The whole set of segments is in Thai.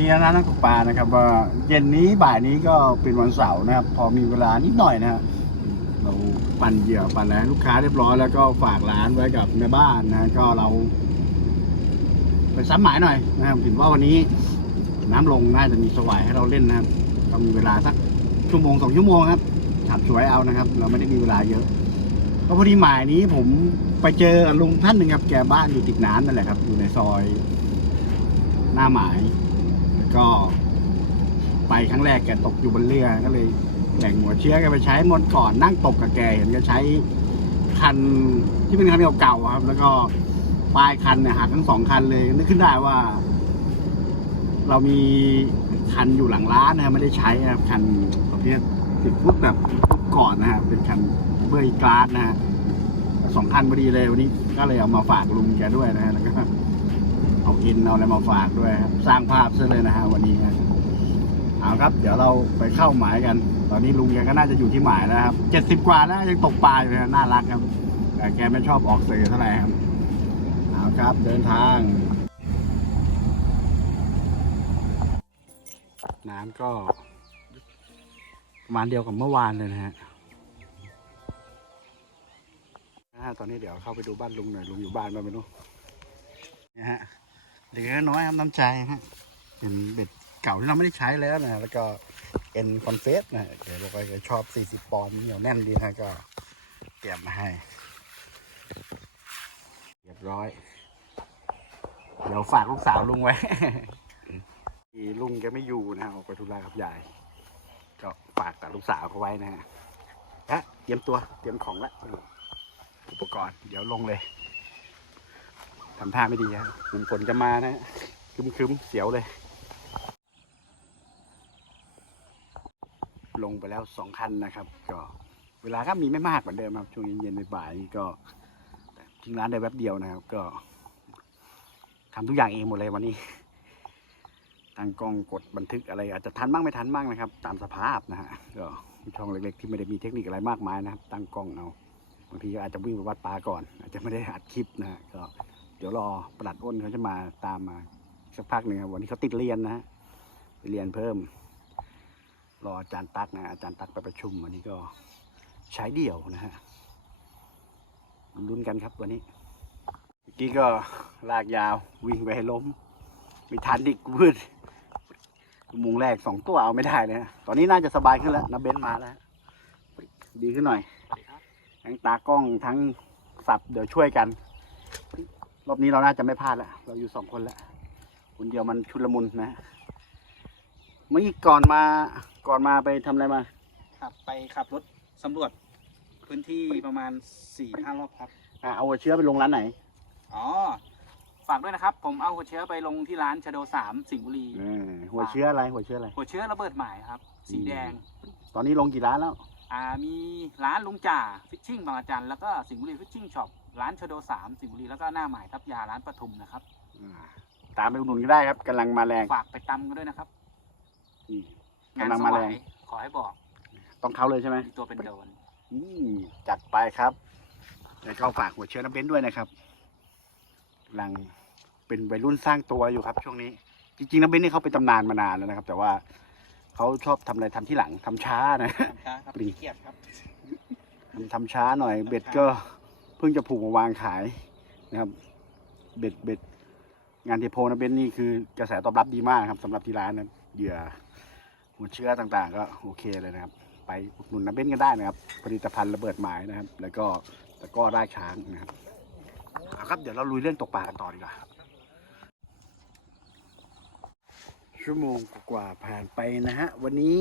ดีนะนักตกปลานะครับว่าเย็นนี้บ่ายนี้ก็เป็นวันเสาร์นะครับ พอมีเวลานิดหน่อยนะฮะเราปั่นเหยื่อปั่นแล้วลูกค้าเรียบร้อยแล้วก็ฝากร้านไว้กับแม่บ้านนะก็เรา ไปซ้ำหมายหน่อยนะครับถึงว่าวันนี้ น้ำลงน่าจะมีสวายให้เราเล่นนะครับก็มีเวลาสักชั่วโมงสองชั่วโมงครับฉับฉวยเอานะครับ เราไม่ได้มีเวลาเยอะเพราะพอดีหมายนี้ผมไปเจอลุงท่านหนึ่งครับแกบ้านอยู่ติดน้ำนั่นแหละครับ อยู่ในซอย หน้าหมาย ก็ไปครั้งแรกแกตกอยู่บนเรือก็เลยแบ่งหัวเชื้อแกไปใช้หมดก่อนนั่งตกกับแกเห็นแกใช้คันที่เป็นคันเก่าๆครับ แล้วก็ปลายคันเนี่ยหักทั้งสองคันเลยนึกขึ้นได้ว่า เรามีคันอยู่หลังร้านนะไม่ได้ใช้นะครับคันประเภทติดพุกแบบพุกก่อนนะครับเป็นคันเบอร์กลาสนะฮะสองคันพอดีเลยวันนี้ก็เลยเอามาฝากลุงแกด้วยนะฮะแล้วก็ เอากินเอาอะไรมาฝากด้วยครับสร้างภาพซะเลยนะฮะวันนี้นะเอาครับ เดี๋ยวเราไปเข้าหมายกัน ตอนนี้ลุงแกก็น่าจะอยู่ที่หมายแล้วครับเจ็ดสิบกว่าแล้วยังตกปลาอยู่นะน่ารักครับแต่แกไม่ชอบออกสื่อเท่าไหร่ครับเอาครับเดินทาง น้ำก็ประมาณเดียวกับเมื่อวานเลยนะฮะตอนนี้เดี๋ยวเข้าไปดูบ้านลุงหน่อยลุงอยู่บ้านบ้างไม่รู้นะฮะ เหลือน้อยครับน้ำใจฮะเป็นเบ็ดเก่าที่เราไม่ได้ใช้แล้วนะแล้วก็เอ็นคอนเฟสนะเดี๋ยวเราก็ชอบ40ปอนด์เหนียวแน่นดีนะก็เตรียมมาให้ เรียบร้อย เดี๋ยวฝากลูกสาวลุงไว้ลุงแกไม่อยู่นะออกไปธุระกับยายก็ฝากแต่ลูกสาวเขาไว้นะฮะเตรียมตัวเตรียมของละอุปกรณ์เดี๋ยวลงเลย ทำท่าไม่ดีครับกลุ่มฝนจะมานะคึมคึมๆเสียวเลย ลงไปแล้วสองคันนะครับ ก็เวลาก็มีไม่มากเหมือนเดิมครับ ช่วงเย็นๆบ่ายๆก็ทิ้งร้านได้แวบเดียวนะครับ ก็ทำทุกอย่างเองหมดเลยวันนี้ตั้งกล้องกดบันทึกอะไร อาจจะทันบ้างไม่ทันบ้างนะครับ ตามสภาพนะฮะก็ช่องเล็ก ๆ ที่ไม่ได้มีเทคนิคอะไรมากมายนะครับ ตั้งกล้องเอาบางทีก็อาจจะวิ่งไปวัดปลาก่อน อาจจะไม่ได้อัดคลิปนะฮะก็ เดี๋ยวรอประหลัดอ้นเขาจะมาตามมาสักพักหนึ่งครับวันนี้เขาติดเรียนนะฮะไปเรียนเพิ่ม รออาจารย์ตักนะอาจารย์ตักไปประชุมวันนี้ก็ใช้เดี่ยวนะฮะลุ้นกันครับวันนี้เมื่อกี้ก็ลากยาววิ่งไปให้ล้มไม่ทันอีกวืดมุงแรกสองตัวเอาไม่ได้เลยฮะตอนนี้น่าจะสบายขึ้นแล้วนะเบนมาแล้ว ดีขึ้นหน่อยทั้งตากล้องทั้งสับเดี๋ยวช่วยกัน รอบนี้เราน่าจะไม่พลาดแล้วเราอยู่สองคนแล้วคนเดียวมันชุลมุนนะเมื่อกี้ก่อนมาก่อนมาไปทำอะไรมาครับไปขับรถสำรวจพื้นที่ประมาณสี่ห้ารอบครับ อะเอาหัวเชื้อไปลงร้านไหนอ๋อฝากด้วยนะครับ ผมเอาหัวเชื้อไปลงที่ร้านชาโดสามสิงห์บุรีเออหัวเชื้ออะไรหัวเชื้ออะไร หัวเชื้อระเบิดหมายครับ สีแดง ตอนนี้ลงกี่ร้านแล้ว อ่ามีร้านลุงจ่าฟิชชิ่งบางอาจันแล้วก็สิงห์บุรีฟิชชิ่งช็อป ร้านชาโดสามสิงห์บุรีแล้วก็หน้าหมายทับยาร้านปทุมนะครับ อ่าตามไปอุดหนุนก็ได้ครับกำลังมาแรงฝากไปตำกันด้วยนะครับ นี่ งานกำลังสมาแรวาง ยขอให้บอกต้องเขาเลยใช่ไหมมีตัวเป็นโดน อืมจัดไปครับแล้วก็ฝากหัวเชื้อน้ำเบ้นด้วยนะครับกำลังเป็นวัยรุ่นสร้างตัวอยู่ครับ ช่วงนี้ จริงๆน้ำเบ้นนี่เขาเป็นตำนานมานานแล้วนะครับ แต่ว่าเขาชอบทำอะไรทำที่หลังทำช้านะ ทำช้าครับปรี ขี้เกียจครับ ทำทำช้าหน่อย เบ็ดก็ เพิ่งจะผูกมาวางขายนะครับเบ็ดเบ็ดงานเทโพนะเบนนี่คือกระแสตอบรับดีมากครับสำหรับที่ร้านนะเหยื่อหัวเชื้อต่างๆ ก็โอเคเลยนะครับ ไปอุดหนุนน้ำเบนกันได้นะครับ ผลิตภัณฑ์ระเบิดหมายนะครับ แล้วก็ตะกร้อได้ช้างนะครับเอาครับเดี๋ยวเราลุยเรื่องตกปลากันต่อดีกว่าชั่วโมงกว่าผ่านไปนะฮะ วันนี้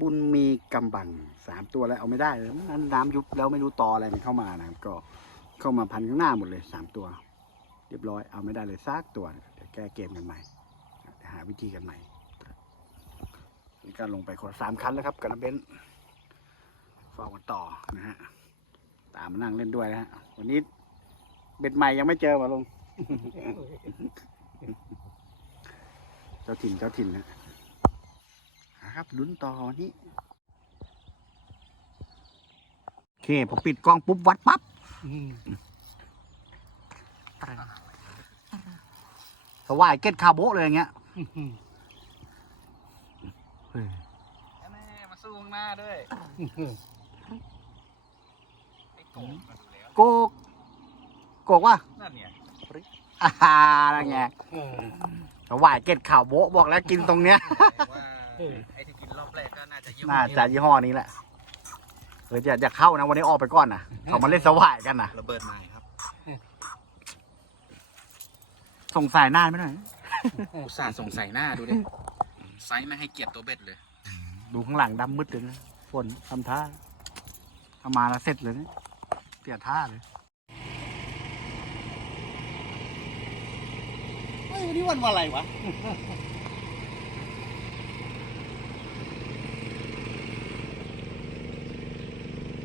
บุญมีกำบังสามตัวแล้วเอาไม่ได้เลยนั้นน้ำยุบแล้วไม่รู้ตออะไรมันเข้ามานะครับก็ เข้ามาพันข้างหน้าหมดเลยสามตัว เรียบร้อยเอาไม่ได้เลยซากตัวนะครับเดี๋ยวแก้เกมกันใหม่หาวิธีกันใหม่นี่ก็ลงไปคนสามคันแล้วครับกับเบนซ์เฝ้ากันต่อนะฮะตามมานั่งเล่นด้วยนะฮะวันนี้เบ็ดใหม่ยังไม่เจอวะลุงเจ้าถิ่นเจ้าถิ่นนะนะครับลุ้นต่อนี้โอเคผมปิดกล้องปุ๊บวัดปั๊บ สวายเก็ตคาโบะเลยอย่างเงี้ยเฮ้ยแน่มาสู้ข้างหน้าด้วยไอ้โกงมาดูแล้วโกกโกกว่ะนั่นเนี่ยอ่าอะไรเงี้ยถวายเกล็ดข่าวโบ๊ะบอกแล้วกินตรงเนี้ย ว่าไอ้ที่กินรอบแรกก็น่าจะยี่ห้อน่าจะยี่ห้อนี้แหละ เอออย่าอย่าเข้านะวันนี้ออกไปก่อนนะเขามาเล่นสวายกันนะระเบิดใหม่ครับส่งสายหน้าไม่หน่อยอุตส่าห์สงสัยหน้าดูดิไซส์ไม่ให้เกียรติตัวเบ็ดเลย ดูข้างหลังดำมืดเลยนะฝนทำท่าเอามาแล้วเสร็จเลยนะเสียท่าเลยเฮ้ยวันนี้วันอะไรวะ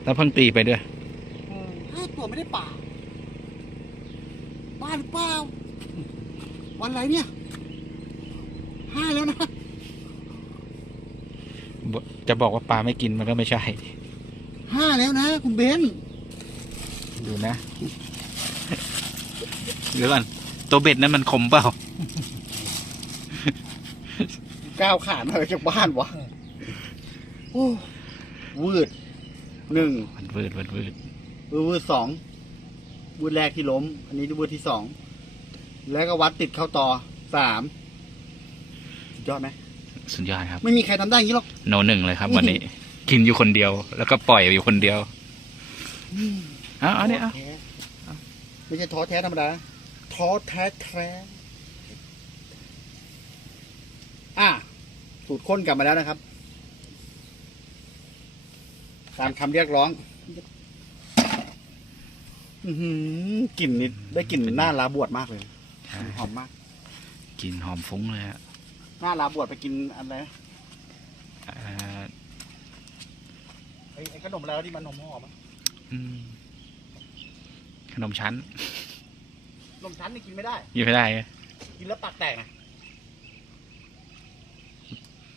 แล้วเพิ่งตีไปด้วยห้าตัวไม่ได้ป่า บ้าหรือเปล่า วันอะไรเนี่ย ห้าแล้วนะ จะบอกว่าปลาไม่กินมันก็ไม่ใช่ ห้าแล้วนะ คุณเบนดูนะ เดี๋ยวก่อน ตัวเบ็ดนั้นมันคมเปล่า ก้าวขามาจากบ้านวะ โอ้วืด หนึ่งมันวืดมันวืดวืดวืดสองวืดแรกที่ล้ม อันนี้วืดที่สองแล้วก็วัดติดเข้าต่อสามสุดยอดไหมสุดยอดครับ ไม่มีใครทำได้อย่างนี้หรอกโนหนึ่งเลยครับ วันนี้ กินอยู่คนเดียว แล้วก็ปล่อยอยู่คนเดียวเอาเอาเนี่ยเอาท้แท้ไม่ใช่ท้อแท้ธรรมดาท้อแท้แท้อะสูตรข้นกลับมาแล้วนะครับ ตามคำเรียกร้องอือหือกลิ่นนิดได้กลิ่นหน้าลาบวชมากเลยหอมมากกินหอมฟุ้งเลยฮะหน้าลาบวชไปกินอะไรนะเอ่อไอ้ไอ้ขนมแล้วที่มันหอมหอมๆอะอืมขนมชั้นขนมชั้นนี่กินไม่ได้ อยังไม่ได้ไงกินแล้วปากแตกนะ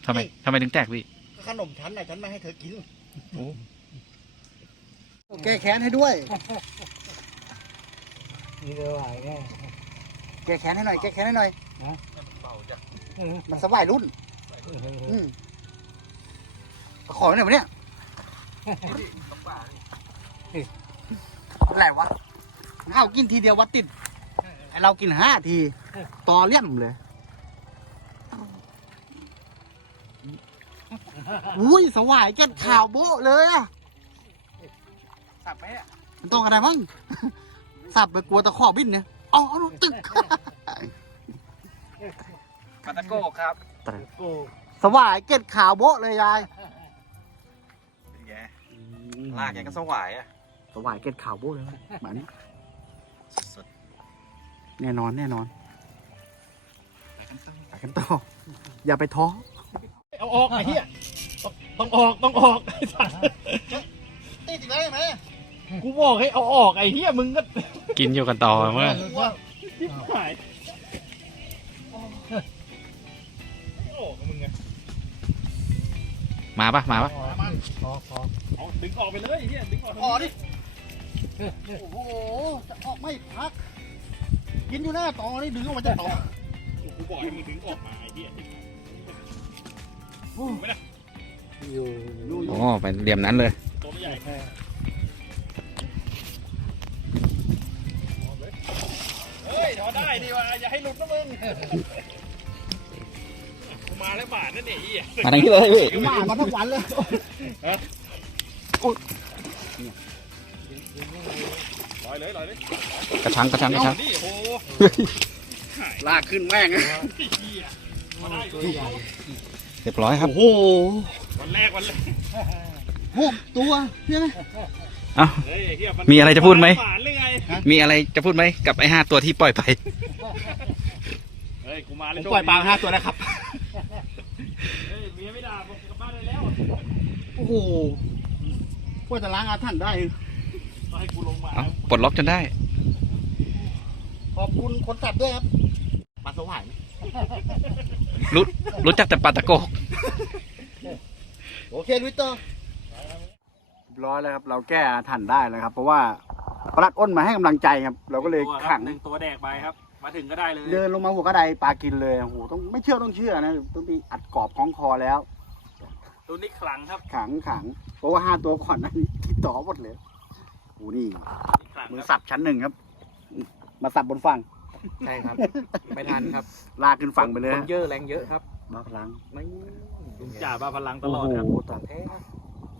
ทำไมทำไมถึงแตกพี่ก็ขนมชั้นน่ะฉันไม่ให้เธอกินโอ้ แก้แค้นให้ด้วย นี่เลยไหวแน่แก้แค้นให้หน่อย แก้แค้นให้หน่อยเออมันสบายรุ่น อืมขอหน่อยวะเนี่ยอะไรวะเอากินทีเดียววัดติดไอ้เรากินห้าที ต่อเลี่ยมเลย อุ้ยสวายแก้นข่าวโบ๊ะเลยอะสับไหมอะมันต้องอะไรบ้างสับไปกลัวตะขอบินเนี่ยอ๋อตึก ปาตาโก้ครับโอ้สวายเก็ดข่าวโบ๊ะเลยยายเป็นไงลากอย่างก็สวายอะสวายเก็ดข่าวโบ๊ะเลยหมานี้สุดแน่นอนแน่นอนไปกันต่อ อย่าไปท้อ เอาออกไอ้เหี้ยต้องออกต้องออกไอ้สัสติดอีกแล้วใช่ไหมกูบอกให้เอาออกไอ้เหี้ยมึงก็กินอยู่กันต่อเมื่อทิบหายออกมึงไงมาปะมาปะพอพอเอาดึงออกไปเลยไอ้เหี้ยดึงออกอ๋อดิโอ้โหจะออกไม่พัก กินอยู่หน้าตอนี่ดึงออกมาจากตอกูบอกให้มึงดึงออกมาไอ้เหี้ย อยู่อยู่โอ้ไปเหลี่ยมนั้นเลย ตัวไม่ใหญ่เฮ้ยถอได้ดีว่ะอย่าให้หลุดนะมึงกูมาแล้วบาทนั่นเองไอ้เหี้ยมาทางนี้เลยพี่มามาทั้งวันเลยลอยเลยลอยเลยกระชังกระชังกระชังนี่โอ้โหลากขึ้นแม่งเหี้ยมาได้ตัวใหญ่ เรียบร้อยครับโอ้โหวันแรกวันแรกหกตัวใช่ไหมเอ้า เฮ้ยเหี้ยนมีอะไรจะพูดไหมหวานหรือไงมีอะไรจะพูดไหมกับไอ้ห้าตัวที่ปล่อยไป เฮ้ยกูมาผแล้วมปล่อยปลาห้าตัวนะครับ เฮ้ยเมียไม่ด่าบอกกลับบ้านได้แล้วโอ้โหกว่าจะล้างอาถรรพ์ได้ต้องให้กูลงมาเอ้าปลดล็อกจนได้ ขอบคุณคนตัดด้วยครับปลาสวาย รู้รู้จักแต่ปาตาโกโอเคลุยต่อร้อยแล้วครับ เราแก้อาถรรพ์ได้แล้วครับ เพราะว่าปลัดอ้นมาให้กำลังใจครับ เราก็เลยขัง หนึ่งตัวแดกไปครับ มาถึงก็ได้เลย เดินลงมาหัวกระไดปลากินเลยโอ้โหต้องไม่เชื่อต้องเชื่อนะต้องมีอัดกรอบของคอแล้ว ตัวนี้ขลังครับขังขังเพราะว่าห้าตัวก่อนหนั้นที่ต่อหมดเลยโอ้นี่ ขลังมือครับสับชั้นหนึ่งครับ มาสับบนฝั่ง ใช่ครับ ไม่ทันครับลากขึ้นฝั่งไปเลยคฮะนเยอะแรงเยอะครับมาพลังไม่ลุงจ่าบ้าพลังตโอ้ลอดโหครับตอน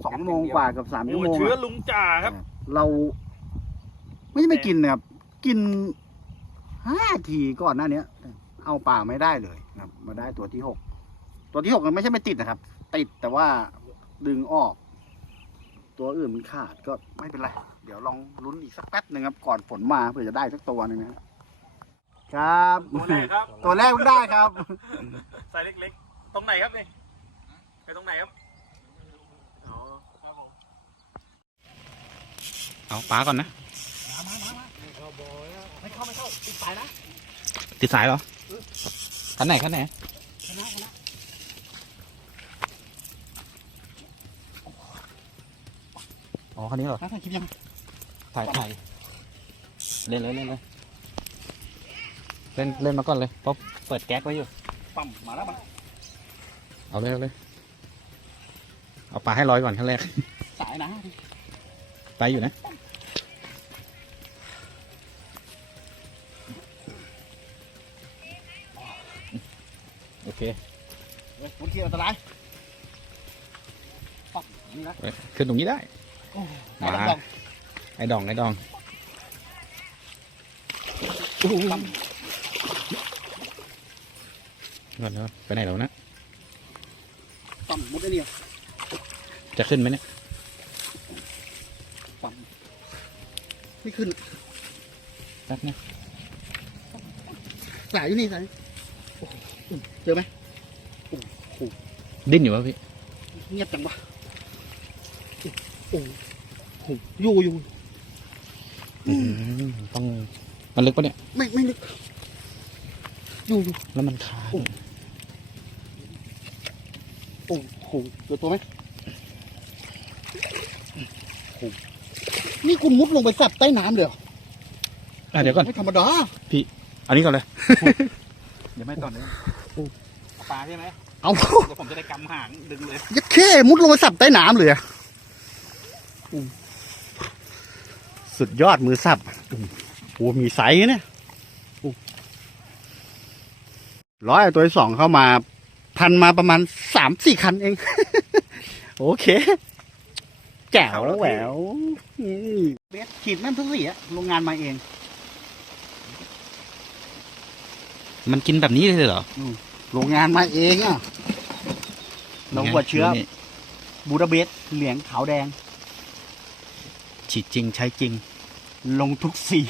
สองชั่วโมงกว่ากับสามชั่วโมงเชื้ออะลุงจ่าครับ เรา ไม่ใช่ไม่กินนะครับ กินห้าทีก่อนหน้าเนี้ย เอาปลาไม่ได้เลยนะครับ มาได้ตัวที่หกตัวที่หกมันไม่ใช่ไม่ติดนะครับ ติดแต่ว่าดึงออก ตัวอื่นมันขาดก็ไม่เป็นไร เดี๋ยวลองลุ้นอีกสักแป๊บหนึ่งครับ ก่อนฝนมาเพื่อจะได้สักตัวหนึ่งนะครับ ครับตัวไหนครับ ตัวแรกมันได้ครับ ไซส์เล็กๆ ตรงไหนครับนี่ไปตรงไหนครับอ๋อครับผมเอาปลาก่อนนะ ไม่เข้าไม่เข้าติดสายนะติดสายเหรอคันไหนคันไหนชนะชนะอ๋อคันนี้เหรอถ่ายคลิปยังถ่ายถ่ายเล่นเลยเล่นเลย เล่นเล่นมาก่อนเลยเพราะเปิดแก๊กไว้อยู่ ปั๊มมาแล้วมาเอาเลยเอาเลยเอาปลาให้ร้อยก่อนขั้นแรก สายนะไปอยู่นะ โอเคเฮ้ยมันเที่ยวอันตรายปั๊มนี่นะเว้ยขึ้นตรงนี้ได้ไหนลองลองไอ้ดองไอ้ดอง ปั๊ม ก่อนนะไปไหนแล้วนะปั๊มมุดได้เนี่ยจะขึ้นไหมเนี่ยปั๊มไม่ขึ้นแป๊บนะสายอยู่นี่สายโอ้โหเจอไหมดิ้นอยู่วะพี่เงียบจังวะโอ้โหอยู่อยู่อืมต้องมันลึกปะเนี่ย ไม่ไม่ลึกอยู่อยู่แล้วมันขาด โอ้โหเจอตัวไหมโอ้โหนี่คุณมุดลงไปสับใต้น้ำเลยเหรออะเดี๋ยวก่อน ไม่ธรรมดา อันนี้ก่อนเลย เดี๋ยวไม่ต่อเนื่องเอาปลาใช่ไหมเอาเดี๋ยวผมจะได้กำหางดึงเลยยัดเข้มุดลงไปสับใต้น้ำเลยอะอู้สุดยอดมือสับอู้โหมีไซส์นะเนี่ยอู้ร้อยเอาตัวที่สองเข้ามา พันมาประมาณสามสี่คันเอง โอเค แจ๋วแล้วแหววอืมเบสขีดแม่นทุกสีอะโรงงานมาเอง มันกินแบบนี้เลยเหรอโรงงานมาเองอะเราหัวเชื้อดูนี่บูดาเบสเหลืองขาวแดง ฉีดจริงใช้จริง ลงทุกสี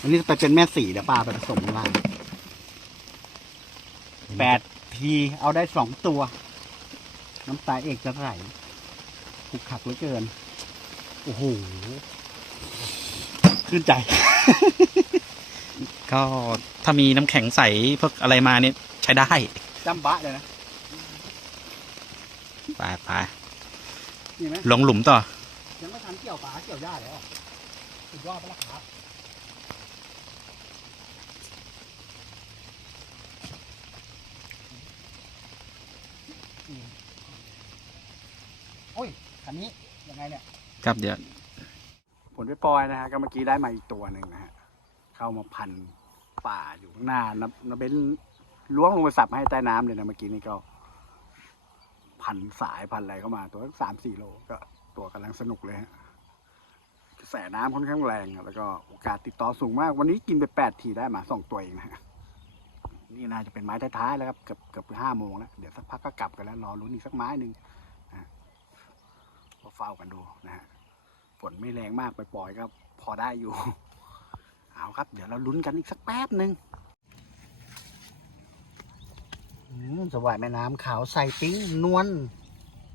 อันนี้ไปเป็นแม่สีเดี๋ยวป้าไปผสมข้างล่าง แปดทีเอาได้สองตัว น้ำตาเอกจะไหลขุกขักเหลือเกิน โอ้โหขึ้นใจ ก็ถ้ามีน้ำแข็งใสพวกอะไรมาเนี่ยใช้ได้จำบะเลยนะไปไปนี่ไหมลงหลุมต่อ ยังไม่ทันเกี่ยวปลาเกี่ยวหญ้าเลยอะสุดยอดไปแล้วครับ โอ้ยคันนี้ยังไงเนี่ยครับเดี๋ยวผลไปปล่อยนะฮะก็เมื่อกี้ได้มาอีกตัวหนึ่งนะฮะเข้ามาพันป่าอยู่ข้างหน้านับนับเป็นล้วงลงไปสับให้ใต้น้ำเลยนะเมื่อกี้นี่ก็พันสายพันอะไรเข้ามา ตัวสามสี่โลก็ตัวกำลังสนุกเลยฮะกระแสน้ำค่อนข้างแรงอะแล้วก็โอกาสติดต่อสูงมาก วันนี้กินไปแปดทีได้มาสองตัวเองนะฮะ นี่น่าจะเป็นไม้ท้ายๆแล้วครับเกือบเกือบห้าโมงแล้วเดี๋ยวสักพักก็กลับกันแล้วรอลุ้นอีกสักไม้หนึ่งนะฮะก็เฝ้ากันดูนะฮะฝนไม่แรงมากไปปล่อยก็พอได้อยู่เอาครับ เดี๋ยวเราลุ้นกันอีกสักแป๊บหนึ่งอืมสวายแม่น้ำขาวใสปิ้งนวล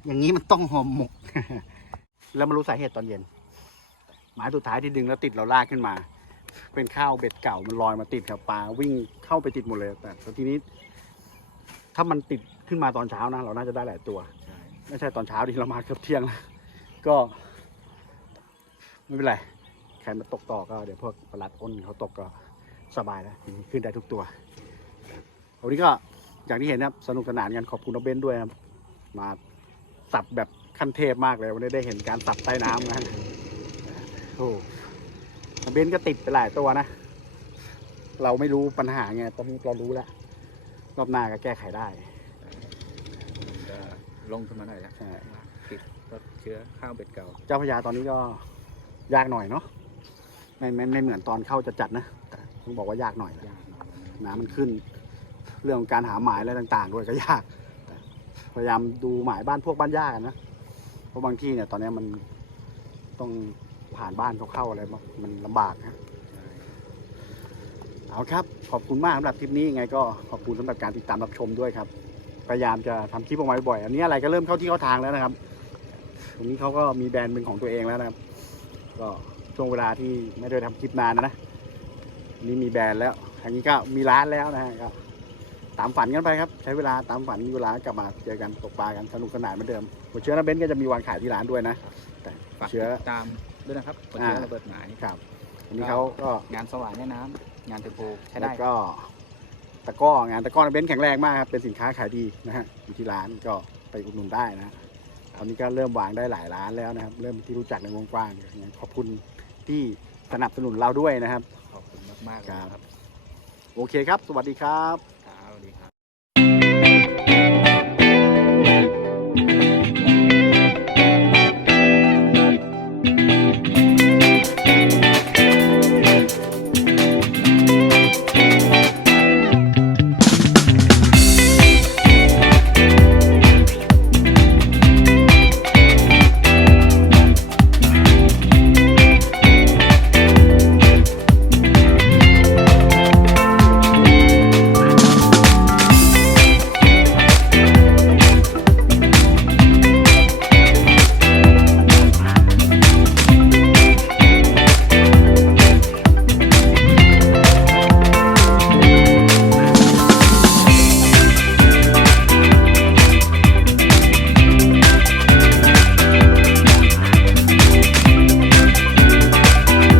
อย่างนี้มันต้องหอมหมก แล้วมารู้สาเหตุตอนเย็น หมายสุดท้ายที่ดึงแล้วติดเราลากขึ้นมา เป็นข้าวเบ็ดเก่ามันลอยมาติดครับปลาวิ่งเข้าไปติดหมดเลยแต่ต่ทีนี้ ถ้ามันติดขึ้นมาตอนเช้านะ เราน่าจะได้หลายตัวไม่ใช่ตอนเช้าดิเรามาเกือบเที่ยงแล้วก็ ไม่เป็นไรใครมาตกต่อก็เดี๋ยวพวกประหลัดอ้นเขาตกก็สบายแล้วขึ้นได้ทุกตัววันนี้ก็อย่างที่เห็นนะครับสนุกสนานกันขอบคุณน้องเบนด้วยครับมาสับแบบขั้นเทพมากเลยวันนี้ได้เห็นการสับใต้น้ำนะโอ้ เบนก็ติดไปหลายตัวนะ เราไม่รู้ปัญหาไงตอนนี้เรารู้แล้ว รอบหน้าก็แก้ไขได้จะลงขึ้นมาหน่อยแล้วใช่ติดก็เชื้อข้าวเบ็ดเก่า เจ้าพระยาตอนนี้ก็ยากหน่อยเนาะไม่ไม่ไม่เหมือนตอนเข้าจะจัดนะแต่ต้องบอกว่ายากหน่อยแหละยากหน่อยน้ำมันขึ้น เรื่องของการหาหมายอะไรต่าง ๆ ด้วยก็ยากแต่พยายามดูหมายบ้านพวกบ้านยากอะนะ เพราะบางที่เนี่ยตอนนี้มันต้อง ผ่านบ้านเขาเข้าอะไรมามันลำบากนะเอาครับ ขอบคุณมากสำหรับคลิปนี้ยังไงก็ขอบคุณสำหรับการติดตามรับชมด้วยครับ พยายามจะทำคลิปออกมาบ่อยๆอันนี้อะไรก็เริ่มเข้าที่เข้าทางแล้วนะครับตรงนี้เขาก็มีแบรนด์เป็นของตัวเองแล้วนะครับ ก็ช่วงเวลาที่ไม่ได้ทำคลิปนานนะนะนี่มีแบรนด์แล้วทางนี้ก็มีร้านแล้วนะฮะก็ตามฝันกันไปครับ ใช้เวลาตามฝันมีเวลากลับมาเจอกันตกปลากันสนุกสนานเหมือนเดิมหัวเชื้อน้ำเบนซ์ก็จะมีวางขายที่ร้านด้วยนะแต่ฝากเชื้อติดตาม ด้วยนะครับคนเชื้ออ่าระเบิดหมายครับอันนี้เขาก็งานสว่างแม่น้ำงานเทอร์โบใช้แล้ได้วก็ตะกร้องานตะกร้อน้ำเบนซ์แข็งแรงมากครับเป็นสินค้าขายดีนะฮะอยู่ที่ร้านก็ไปอุดหนุนได้นะตอนนี้ก็เริ่มวางได้หลายร้านแล้วนะครับ เริ่มที่รู้จักในวงกว้างอย่างเงี้ยขอบคุณที่สนับสนุนเราด้วยนะครับ ขอบคุณมากๆเลยครับครับ โอเคครับ สวัสดีครับ